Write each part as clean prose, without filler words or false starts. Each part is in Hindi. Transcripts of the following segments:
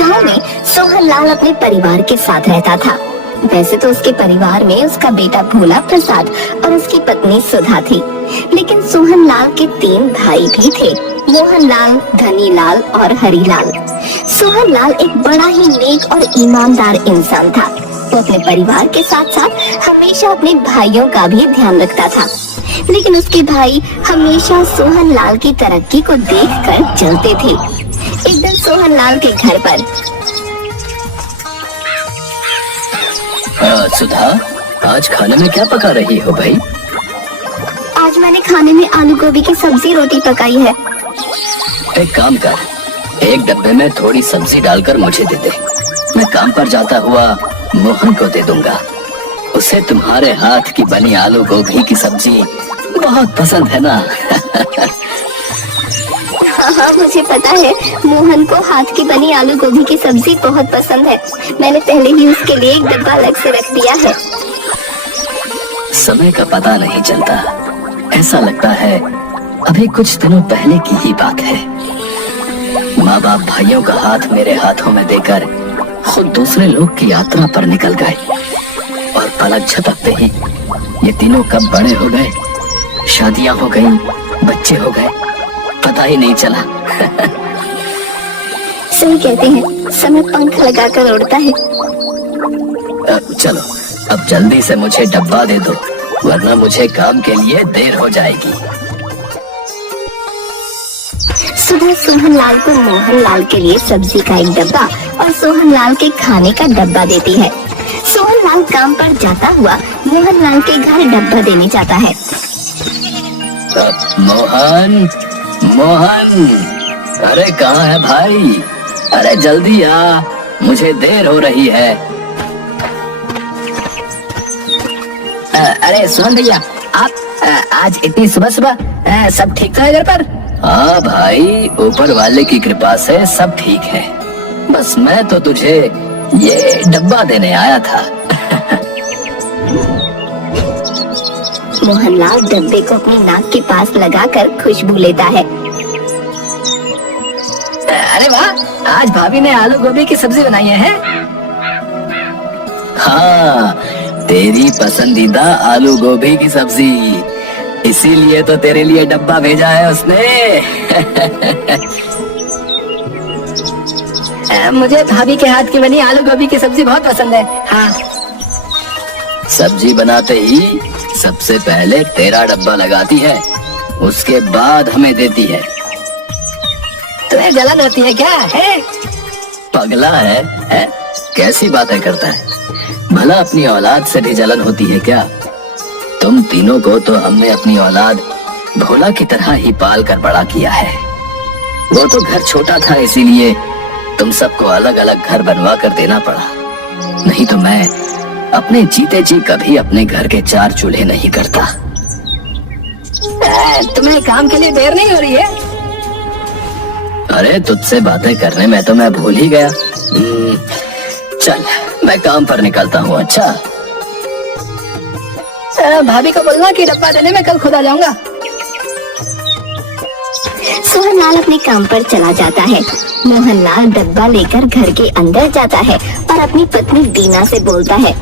गांव में सोहन लाल अपने परिवार के साथ रहता था। वैसे तो उसके परिवार में उसका बेटा भोला प्रसाद और उसकी पत्नी सुधा थी, लेकिन सोहन लाल के 3 भाई भी थे, मोहन लाल, धनी लाल और हरी लाल। सोहन लाल एक बड़ा ही नेक और ईमानदार इंसान था। वो अपने परिवार के साथ साथ हमेशा अपने भाइयों का भी ध्यान रखता था, लेकिन उसके भाई हमेशा सोहन लाल की तरक्की को देखकर जलते थे। एक दिन सोहन लाल के घर पर सुधा, आज खाने में क्या पका रही हो भाई? आज मैंने खाने में आलू गोभी की सब्जी रोटी पकाई है। एक काम कर, एक डब्बे में थोड़ी सब्जी डालकर मुझे दे दे। मैं काम पर जाता हुआ मोहन को दे दूंगा। उसे तुम्हारे हाथ की बनी आलू गोभी की सब्जी बहुत पसंद है ना। हाँ, मुझे पता है, मोहन को हाथ की बनी आलू गोभी की सब्जी बहुत पसंद है। मैंने पहले ही उसके लिए एक डब्बा अलग से रख दिया है। समय का पता नहीं चलता, ऐसा लगता है अभी कुछ दिनों पहले की ही बात है। माँ बाप भाइयों का हाथ मेरे हाथों में देकर खुद दूसरे लोग की यात्रा पर निकल गए, और पलक झपकते ही ये तीनों कब बड़े हो गए, शादियां हो गई, बच्चे हो गए, पता ही नहीं चला। सही कहते हैं, समय पंख लगाकर उड़ता है। चलो अब जल्दी से मुझे डब्बा दे दो, वरना मुझे काम के लिए देर हो जाएगी। सुबह सोहन लाल को मोहन लाल के लिए सब्जी का एक डब्बा और सोहन लाल के खाने का डब्बा देती है। सोहन लाल काम पर जाता हुआ मोहन लाल के घर डब्बा देने जाता है। मोहन, मोहन, अरे कहाँ है भाई? अरे जल्दी आ, मुझे देर हो रही है। अरे सोहन भैया, आप आज इतनी सुबह सुबह सब ठीक था घर पर? हाँ भाई, ऊपर वाले की कृपा से सब ठीक है। बस मैं तो तुझे ये डब्बा देने आया था। मोहनलाल डब्बे को अपनी नाक के पास लगाकर खुशबू लेता है। अरे वाह, आज भाभी ने आलू गोभी की सब्जी बनाई है। हाँ, तेरी पसंदीदा आलू गोभी की सब्जी, इसीलिए तो तेरे लिए डब्बा भेजा है उसने। मुझे भाभी के हाथ की बनी आलू गोभी की सब्जी बहुत पसंद है। हाँ, सब्जी बनाते ही सबसे पहले तेरा डब्बा लगाती है, उसके बाद हमें देती है। तुम्हें जलन होती है क्या? है पगला है? कैसी बातें करता है? भला अपनी औलाद से भी जलन होती है क्या? तुम तीनों को तो हमने अपनी औलाद भोला की तरह ही पाल कर बड़ा किया है। वो तो घर छोटा था, इसीलिए तुम सबको अलग अलग घर बनवा कर देना पड़ा। नहीं तो मैं अपने जीते जी कभी अपने घर के 4 चूल्हे नहीं करता। तुम्हें काम के लिए देर नहीं हो रही है? अरे तुझसे बातें करने में तो मैं भूल ही गया। चल, मैं काम पर निकलता हूँ। अच्छा, भाभी को बोलना कि डब्बा देने में कल खुद आ जाऊंगा। सोहनलाल अपने काम पर चला जाता है। मोहनलाल डब्बा लेकर घर के अंदर जाता है और अपनी पत्नी दीना से बोलता है,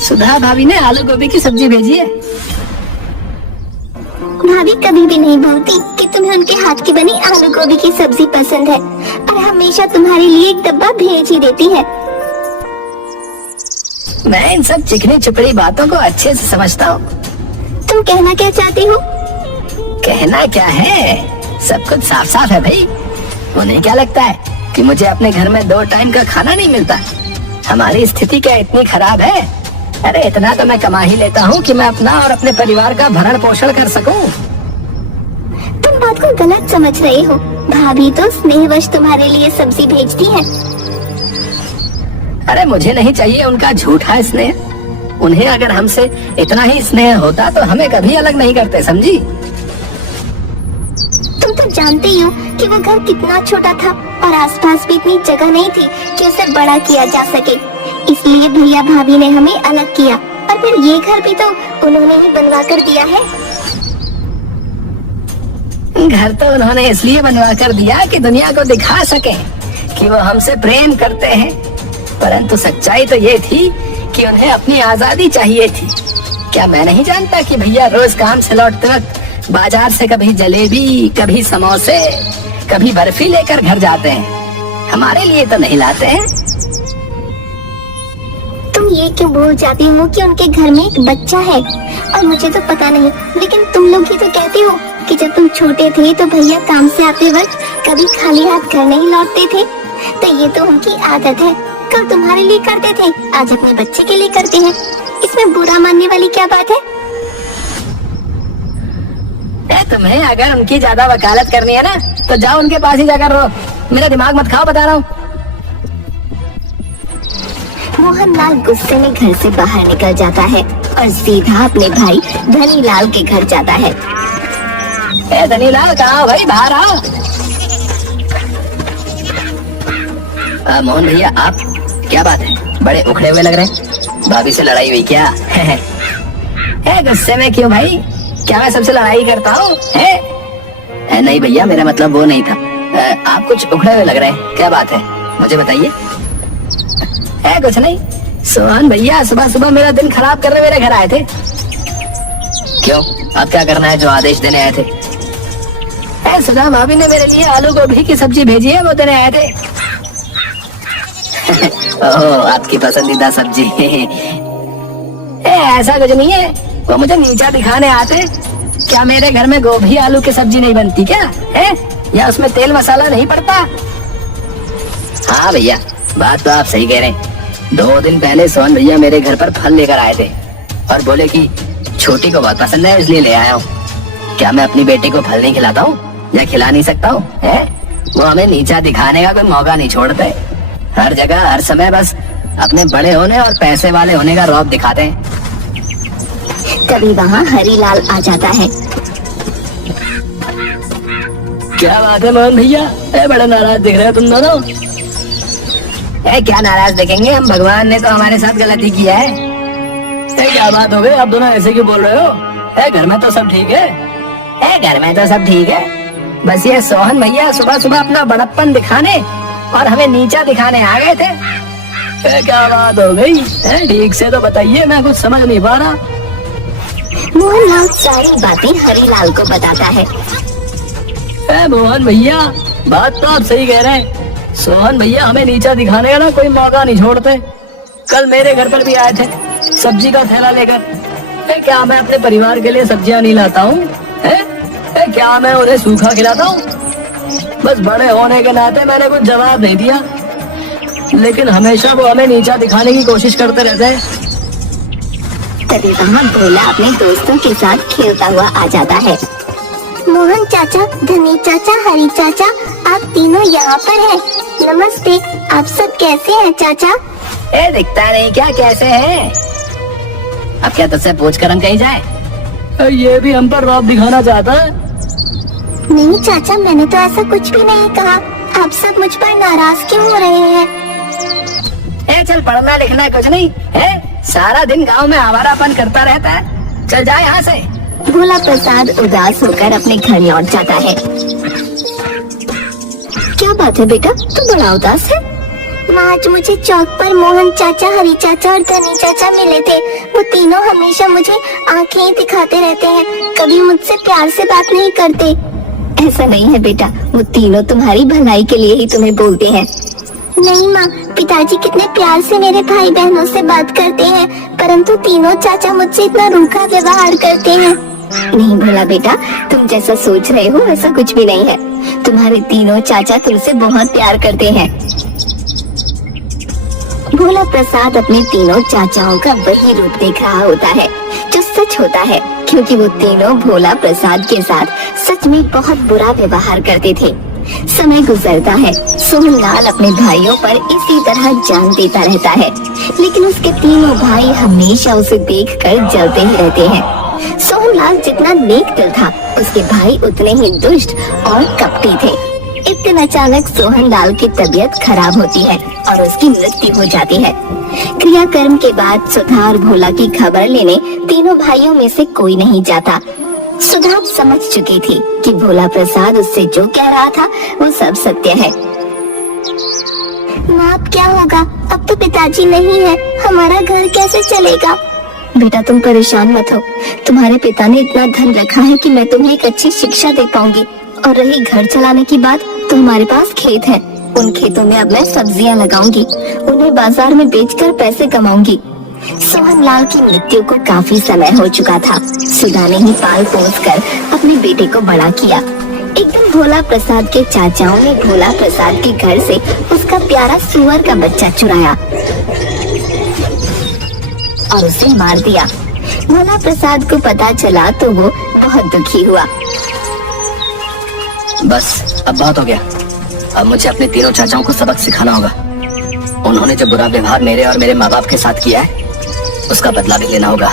सुधा भाभी ने आलू गोभी की सब्जी भेजी है। भाभी कभी भी नहीं बोलती कि तुम्हें उनके हाथ की बनी आलू गोभी की सब्जी पसंद है, और हमेशा तुम्हारे लिए एक डब्बा भेज ही देती है। मैं इन सब चिकनी चुपड़ी बातों को अच्छे से समझता हूँ। तुम कहना क्या चाहती हो? कहना क्या है, सब कुछ साफ साफ है भाई। उन्हें क्या लगता है कि मुझे अपने घर में 2 टाइम का खाना नहीं मिलता? हमारी स्थिति क्या इतनी खराब है? अरे इतना तो मैं कमा ही लेता हूँ कि मैं अपना और अपने परिवार का भरण पोषण कर सकूं। तुम बात को गलत समझ रहे हो। भाभी तो स्नेहवश तुम्हारे लिए सब्जी भेजती है। अरे मुझे नहीं चाहिए उनका झूठा स्नेह। उन्हें अगर हमसे इतना ही स्नेह होता तो हमें कभी अलग नहीं करते, समझी? तुम तो जानते ही हो कि वो घर कितना छोटा था और आसपास भी इतनी जगह नहीं थी कि उसे बड़ा किया जा सके। इसलिए भैया भाभी ने हमें अलग किया, और फिर ये घर भी तो उन्होंने ही बनवा कर दिया है। घर तो उन्होंने इसलिए बनवा कर दिया कि दुनिया को दिखा सके कि वो हमसे प्रेम करते हैं, परंतु सच्चाई तो ये थी कि उन्हें अपनी आजादी चाहिए थी। क्या मैं नहीं जानता कि भैया रोज काम से लौटते वक्त बाजार से कभी जलेबी, कभी समोसे, कभी बर्फी लेकर घर जाते हैं। हमारे लिए तो नहीं लाते हैं। तुम ये क्यों भूल जाती हो कि उनके घर में एक बच्चा है? और मुझे तो पता नहीं, लेकिन तुम लोग ही तो कहते हो कि जब तुम छोटे थे तो भैया काम से आते वक्त कभी खाली हाथ घर नहीं लौटते थे। तो ये तो उनकी आदत है, कल तुम्हारे लिए करते थे, आज अपने बच्चे के लिए करते हैं। इसमें बुरा मानने वाली क्या बात है? तुम्हें अगर उनकी ज्यादा वकालत करनी है ना तो जाओ उनके पास ही जाकर रहो। मेरा दिमाग मत खाओ, बता रहा हूँ। मोहनलाल गुस्से में घर से बाहर निकल जाता है और सीधा अपने भाई धनीलाल के घर जाता है। धनीलाल कहाँ हो भाई, बाहर आओ। मोहन भैया, आप क्या बात है, बड़े उखड़े हुए लग रहे हैं। भाभी से लड़ाई हुई क्या? गुस्से में क्यों भाई? क्या मैं सबसे लड़ाई करता हूँ? नहीं भैया, मेरा मतलब वो नहीं था। आप कुछ उखड़े हुए लग रहे हैं, क्या बात है, मुझे बताइए। कुछ नहीं, सोहन भैया सुबह सुबह मेरा दिन खराब करने मेरे घर आए थे। क्यों, अब क्या करना है जो आदेश देने आए थे? सुधा भाभी ने मेरे लिए आलू गोभी की सब्जी भेजी है, वो देने आए थे। ओह, आपकी पसंदीदा सब्जी। ऐसा कुछ नहीं है, वो मुझे नीचा दिखाने आते। क्या मेरे घर में गोभी आलू की सब्जी नहीं बनती क्या है? या उसमें तेल मसाला नहीं पड़ता? हाँ भैया, बात तो आप सही कह रहे हैं। 2 दिन पहले सोहन भैया मेरे घर पर फल लेकर आए थे और बोले कि छोटी को बहुत पसंद है इसलिए ले आया हूँ। क्या मैं अपनी बेटी को फल नहीं खिलाता हूँ या खिला नहीं सकता हूँ? वो हमें नीचा दिखाने का कोई मौका नहीं छोड़ते। हर जगह हर समय बस अपने बड़े होने और पैसे वाले होने का रौब दिखाते हैं। तभी वहाँ हरीलाल आ जाता है। क्या बात है मोहन भैया, बड़े नाराज दिख रहे हो तुम दोनों। क्या नाराज देखेंगे, हम भगवान ने तो हमारे साथ गलती किया है। क्या बात हो गई, आप दोनों ऐसे क्यों बोल रहे हो? घर में तो सब ठीक है। घर में तो सब ठीक है, बस ये सोहन भैया सुबह सुबह अपना बड़प्पन दिखाने और हमें नीचा दिखाने आ गए थे। क्या बात हो गई, ठीक से तो बताइए, मैं कुछ समझ नहीं पा रहा। मोहनलाल सारी बातें हरीलाल को बताता है। मोहन भैया, बात तो आप सही कह रहे हैं। सोहन भैया हमें नीचा दिखाने का ना कोई मौका नहीं छोड़ते। कल मेरे घर पर भी आए थे सब्जी का थैला लेकर। क्या मैं अपने परिवार के लिए सब्जियां नहीं लाता हूँ? क्या मैं उन्हें सूखा खिलाता हूँ? बस बड़े होने के नाते मैंने कुछ जवाब नहीं दिया, लेकिन हमेशा वो हमें नीचा दिखाने की कोशिश करते रहते हैं। तभी वहाँ भोला अपने दोस्तों के साथ खेलता हुआ आ जाता है। मोहन चाचा, धनी चाचा, हरी चाचा, आप तीनों यहाँ पर हैं। नमस्ते, आप सब कैसे हैं चाचा? दिखता नहीं क्या कैसे हैं? अब क्या तुझसे पूछ कर हम कहीं जाए? ये भी हम पर रौब दिखाना चाहता है। नहीं चाचा, मैंने तो ऐसा कुछ भी नहीं कहा। आप सब मुझ पर नाराज क्यों हो रहे हैं? चल, पढ़ना लिखना कुछ नहीं है, सारा दिन गांव में आवारापन करता रहता है। चल जा यहाँ से। भोला प्रसाद उदास होकर अपने घर लौट जाता है। क्या बात है बेटा, तू बड़ा उदास है? माँ, आज मुझे चौक पर मोहन चाचा, हरी चाचा और धनी चाचा मिले थे। वो तीनों हमेशा मुझे आंखें ही दिखाते रहते हैं, कभी मुझसे प्यार से बात नहीं करते। ऐसा नहीं है बेटा, वो तीनों तुम्हारी भलाई के लिए ही तुम्हें बोलते हैं। नहीं माँ, पिताजी कितने प्यार से मेरे भाई बहनों से बात करते हैं, परंतु तीनों चाचा मुझसे इतना रूखा व्यवहार करते हैं। नहीं भोला बेटा, तुम जैसा सोच रहे हो वैसा कुछ भी नहीं है। तुम्हारे तीनों चाचा तुमसे बहुत प्यार करते हैं। भोला प्रसाद अपने तीनों चाचाओं का वही रूप देख रहा होता है जो सच होता है, क्योंकि वो तीनों भोला प्रसाद के साथ सच में बहुत बुरा व्यवहार करते थे। समय गुजरता है, सोहनलाल अपने भाइयों पर इसी तरह जान देता रहता है, लेकिन उसके तीनों भाई हमेशा उसे देखकर जलते ही रहते हैं। सोहनलाल जितना नेक दिल था, उसके भाई उतने ही दुष्ट और कपटी थे। एक दिन अचानक सोहनलाल की तबीयत खराब होती है और उसकी मृत्यु हो जाती है। क्रियाकर्म के बाद सुधा और भोला की खबर लेने तीनों भाइयों में से कोई नहीं जाता। सुधा समझ चुकी थी कि भोला प्रसाद उससे जो कह रहा था वो सब सत्य है। माँ, अब क्या होगा? अब तो पिताजी नहीं है, हमारा घर कैसे चलेगा? बेटा तुम परेशान मत हो, तुम्हारे पिता ने इतना धन रखा है कि मैं तुम्हें एक अच्छी शिक्षा दे पाऊंगी। और रही घर चलाने की बात, तो हमारे पास खेत है, उन खेतों में अब मैं सब्जियां लगाऊंगी, उन्हें बाजार में बेचकर पैसे कमाऊंगी। सोहनलाल की मृत्यु को काफी समय हो चुका था। सुधा ने ही पाल पोस कर अपने बेटे को बड़ा किया। एक दिन भोला प्रसाद के चाचाओं ने भोला प्रसाद के घर से उसका प्यारा सुअर का बच्चा चुराया और उसे मार दिया। भोला प्रसाद को पता चला तो वो बहुत दुखी हुआ। बस अब बात हो गया। अब मुझे अपने तीनों चाचाओं को सबक सिखाना होगा। उन्होंने जो बुरा व्यवहार मेरे और मेरे माँ बाप के साथ किया है, उसका बदला भी लेना होगा।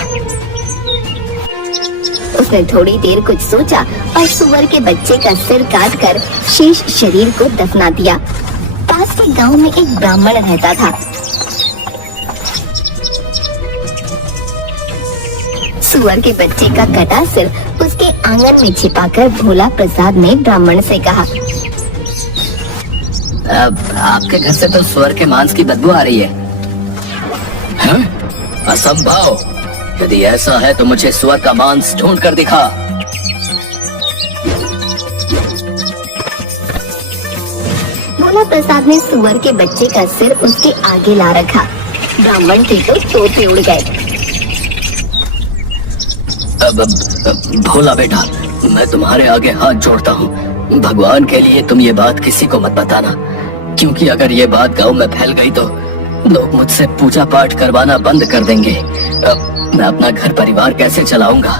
उसने थोड़ी देर कुछ सोचा और सुअर के बच्चे का सिर काटकर शेष शरीर को दफना दिया। पास के गांव में एक ब्राह्मण रहता था। सुअर के बच्चे का कटा सिर उसके आंगन में छिपाकर भोला प्रसाद ने ब्राह्मण से कहा, अब आपके घर से तो सुअर के मांस की बदबू आ रही है। हाँ? असंभव। यदि ऐसा है तो मुझे सुअर का मांस ढूंढ कर दिखा। भोला प्रसाद ने सुअर के बच्चे का सिर उसके आगे ला रखा। ब्राह्मण के तो तोते उड़ गए। अब भोला बेटा, मैं तुम्हारे आगे हाथ जोड़ता हूँ, भगवान के लिए तुम ये बात किसी को मत बताना, क्योंकि अगर ये बात गांव में फैल गई तो लोग मुझसे पूजा पाठ करवाना बंद कर देंगे। अब मैं अपना घर परिवार कैसे चलाऊंगा?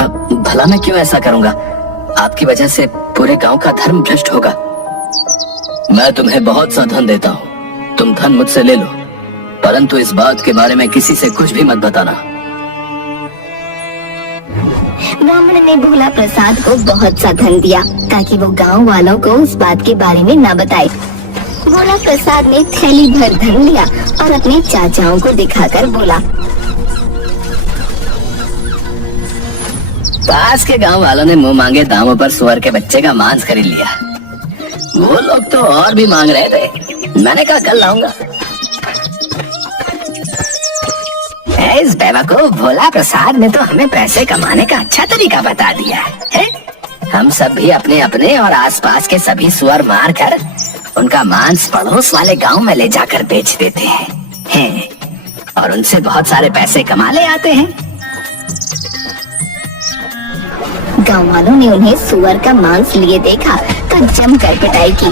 अब भला मैं क्यों ऐसा करूंगा? आपकी वजह से पूरे गांव का धर्म भ्रष्ट होगा। मैं तुम्हें बहुत सा धन देता हूँ, तुम धन मुझसे ले लो, परंतु इस बात के बारे में किसी से कुछ भी मत बताना। ब्राह्मण ने भोला प्रसाद को बहुत सा धन दिया ताकि वो गांव वालों को उस बात के बारे में न बताए। भोला प्रसाद ने थैली भर धन लिया और अपने चाचाओं को दिखाकर बोला, पास के गांव वालों ने मुंह मांगे दामों पर सुअर के बच्चे का मांस खरीद लिया। वो लोग तो और भी मांग रहे थे। मैंने कहा कल लाऊंगा। इस बेवकूफ भोला प्रसाद ने तो हमें पैसे कमाने का अच्छा तरीका बता दिया है। हम सब भी अपने अपने और आसपास के सभी सुअर मार कर उनका मांस पड़ोस वाले गांव में ले जाकर बेच देते हैं और उनसे बहुत सारे पैसे कमा ले आते हैं। गांव वालों ने उन्हें सुअर का मांस लिए देखा तो जमकर पिटाई की।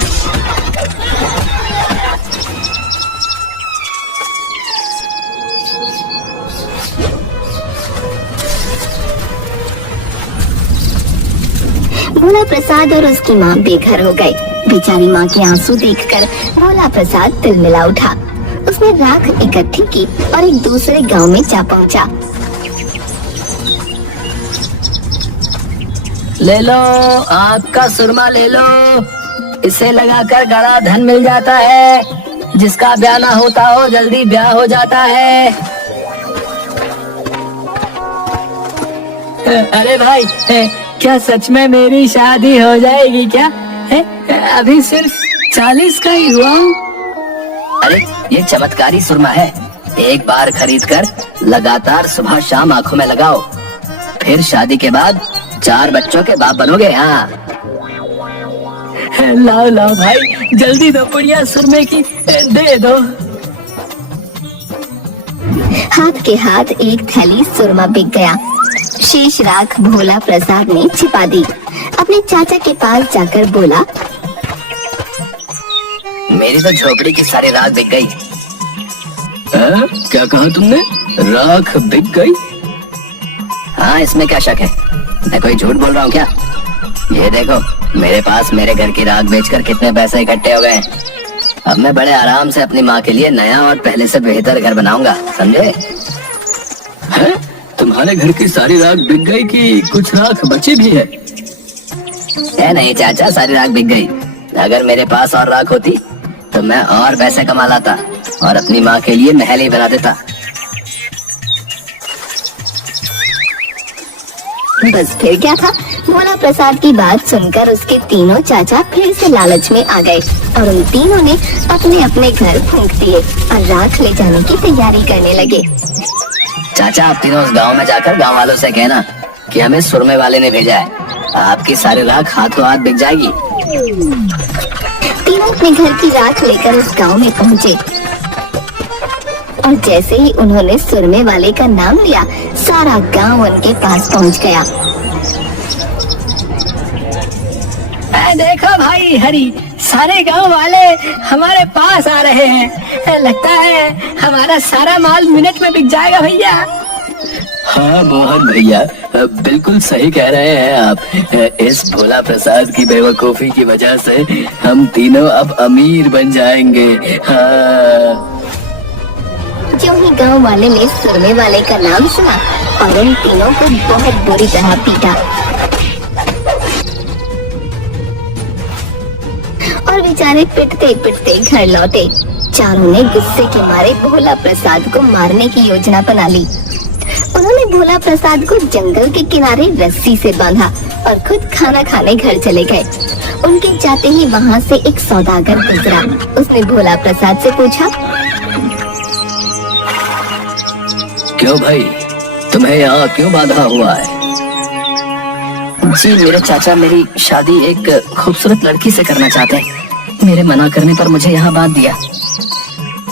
भोला प्रसाद और उसकी माँ बेघर हो गए। बेचारी माँ के आंसू देखकर भोला प्रसाद तिलमिला उठा। उसने राख इकट्ठी की और एक दूसरे गांव में जा पहुंचा। ले लो, आँख का सुरमा ले लो, इसे लगाकर बड़ा धन मिल जाता है। जिसका ब्याह ना होता हो जल्दी ब्याह हो जाता है। अरे भाई, क्या सच में मेरी शादी हो जाएगी क्या? अभी सिर्फ 40 का ही हुआ हूँ। अरे ये चमत्कारी सुरमा है, एक बार खरीद कर लगातार सुबह शाम आंखों में लगाओ, फिर शादी के बाद 4 बच्चों के बाप बनोगे। हाँ, लाओ लाओ भाई, जल्दी दो पुड़िया सुरमे की, दे दो। हाथ के हाथ एक थैली सुरमा बिक गया। शेष राख भोला प्रसाद ने छिपा दी। अपने चाचा के पास जाकर बोला, मेरी तो झोपड़ी की सारी राख बिक गई। क्या कहा तुमने? राख बिक गई? हाँ, इसमें क्या शक है? मैं कोई झूठ बोल रहा हूँ क्या? ये देखो, मेरे पास मेरे घर की राख बेचकर कितने पैसे इकट्ठे हो गए। अब मैं बड़े आराम से अपनी माँ के लिए नया और पहले से बेहतर घर बनाऊंगा, समझे? तुम्हारे घर की सारी राख बिक गई कि कुछ राख बची भी है? नहीं चाचा, सारी राख बिक गई। अगर मेरे पास और राख होती तो मैं और पैसे कमा लाता और अपनी माँ के लिए महल ही बना देता। बस फिर क्या था, भोला प्रसाद की बात सुनकर उसके तीनों चाचा फिर से लालच में आ गए और उन तीनों ने अपने अपने घर फूंक दिए और राख ले जाने की तैयारी करने लगे। चाचा, आप तीनों उस गांव में जाकर गांव वालों से कहना कि हमें सुरमे वाले ने भेजा है। आपकी सारी राख हाथों हाथ बिक जाएगी। तीनों अपने घर की राख लेकर उस गांव में पहुंचे और जैसे ही उन्होंने सुरमे वाले का नाम लिया, सारा गांव उनके पास पहुंच गया। देखो भाई हरी, सारे गांव वाले हमारे पास आ रहे हैं। लगता है हमारा सारा माल मिनट में बिक जाएगा भैया। हाँ मोहन भैया, बिल्कुल सही कह रहे हैं आप। इस भोला प्रसाद की बेवकूफी की वजह से हम तीनों अब अमीर बन जाएंगे। हाँ। जो ही गांव वाले ने सुरमे वाले का नाम सुना और उन तीनों को बहुत बुरी तरह पीटा और बेचारे पिटते पिटते घर लौटे। चारों ने गुस्से के मारे भोला प्रसाद को मारने की योजना बना ली। उन्होंने भोला प्रसाद को जंगल के किनारे रस्सी से बांधा और खुद खाना खाने घर चले गए। उनके जाते ही वहाँ से एक सौदागर गुजरा। उसने भोला प्रसाद से पूछा, क्यों भाई, तुम्हें यहाँ क्यों बांधा हुआ है? जी मेरे चाचा मेरी शादी एक खूबसूरत लड़की से करना चाहते हैं। मेरे मना करने पर मुझे यहाँ बांध दिया।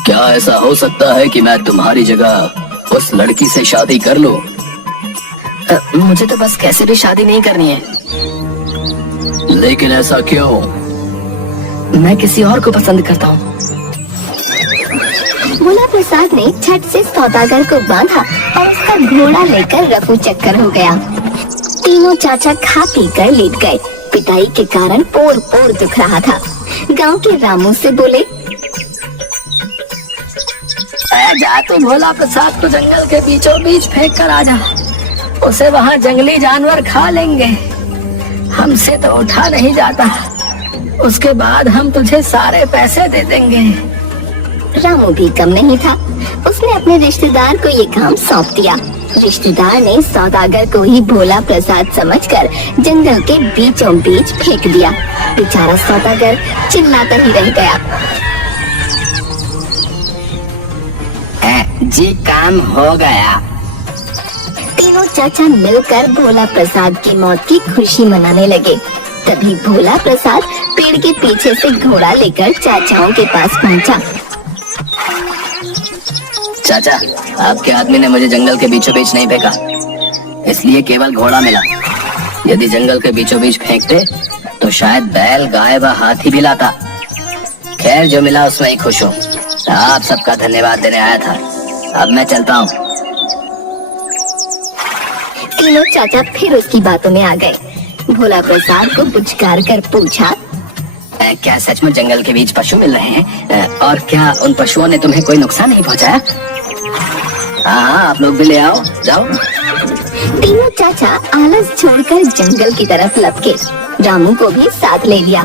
क्या ऐसा हो सकता है कि मैं तुम्हारी जगह उस लड़की से शादी कर लूं? मुझे तो बस कैसे भी शादी नहीं करनी है। लेकिन ऐसा क्यों? मैं किसी और को पसंद करता हूँ। भोला प्रसाद ने झट से सौदागर को बांधा और उसका घोड़ा लेकर रफू चक्कर हो गया। तीनों चाचा खा पी कर लेट गए। पिटाई के कारण पोर पोर दुख रहा था। गांव के रामू से बोले, जा तू भोला प्रसाद को जंगल के बीचों बीच फेंक कर आ जा। उसे वहाँ जंगली जानवर खा लेंगे। हमसे तो उठा नहीं जाता। उसके बाद हम तुझे सारे पैसे दे देंगे। रामू भी कम नहीं था। उसने अपने रिश्तेदार को ये काम सौंप दिया। रिश्तेदार ने सौदागर को ही भोला प्रसाद समझकर जंगल के बीचों बीच फेंक दिया। बेचारा सौदागर चिल्लाता ही रह गया। जी काम हो गया। तीनों चाचा मिलकर भोला प्रसाद की मौत की खुशी मनाने लगे। तभी भोला प्रसाद पेड़ के पीछे से घोड़ा लेकर चाचाओं के पास पहुंचा। चाचा, आपके आदमी ने मुझे जंगल के बीचों बीच नहीं फेंका, इसलिए केवल घोड़ा मिला। यदि जंगल के बीचों बीच फेंकते तो शायद बैल, गाय व हाथी भी लाता। खैर, जो मिला उसमें ही खुश हूँ। आप सबका धन्यवाद देने आया था। अब मैं चलता हूँ। तीनों चाचा फिर उसकी बातों में आ गए। भोला प्रसाद को पुचकार कर पूछा, क्या सचमुच जंगल के बीच पशु मिल रहे हैं? और क्या उन पशुओं ने तुम्हें कोई नुकसान नहीं पहुंचाया? हाँ, आप लोग भी ले आओ, जाओ। तीनों चाचा आलस छोड़कर जंगल की तरफ लपके। रामू को भी साथ ले लिया।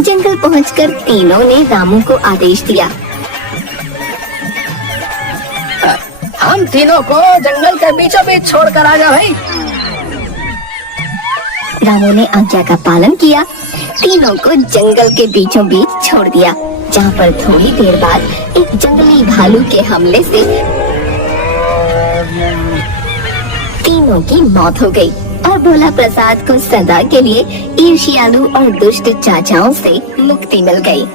जंगल पहुंचकर तीनों ने रामू को आदेश दिया, हम तीनों को जंगल के बीचों बीच छोड़कर आ जाओ भाई। रामू ने आज्ञा का पालन किया। तीनों को जंगल के बीचों बीच छोड़ दिया, जहाँ पर थोड़ी देर बाद एक जंगली भालू के हमले से तीनों की मौत हो गई और भोला प्रसाद को सदा के लिए ईर्ष्यालु और दुष्ट चाचाओं से मुक्ति मिल गई।